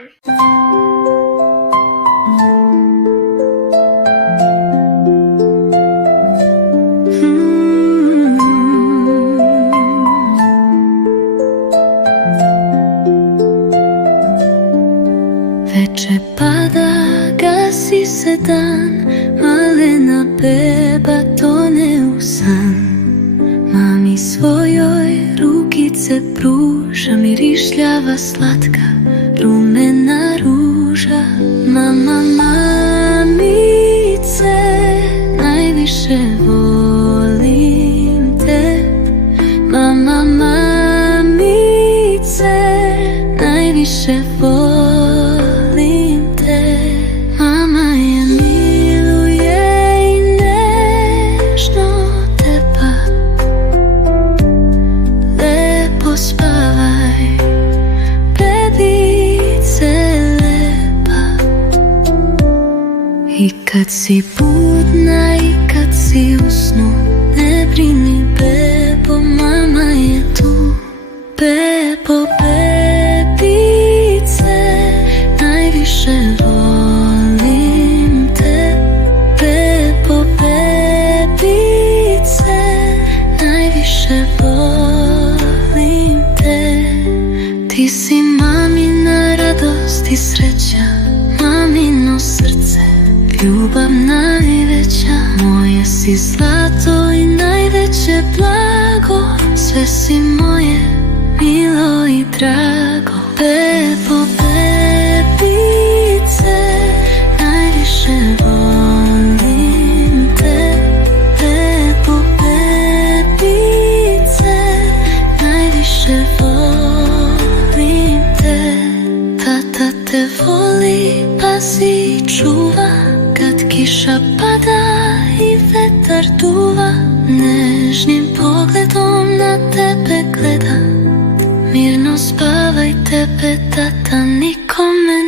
Veče pada, gasi se dan, malena beba tone u san. Mami svojoj rukice pruža, mirišljava slatka, rumena ruža. Mama, mamice, najviše volim te. Mama, mamice, najviše volim te. Mama je miluje i nežno tepa. Lepo spavaj, bebice lepa. I kad si budna i kad si u snu, ne brini bebo, mama je tu. Bebo, bebice, najviše volim te. Bebo, bebice, najviše volim te. Ti si mamina radost i sreća, mamino srce, ljubav najveća. Moje si zlato i najveće blago, sve si moje, milo i drago. Bebo, bebice, najviše volim te. Bebo, bebice, najviše volim te. Tata te voli, pazi i čuva, kad kiša pada i vetar duva. Nežnim pogledom na tebe gleda, mirno spavaj, tebe tata nikome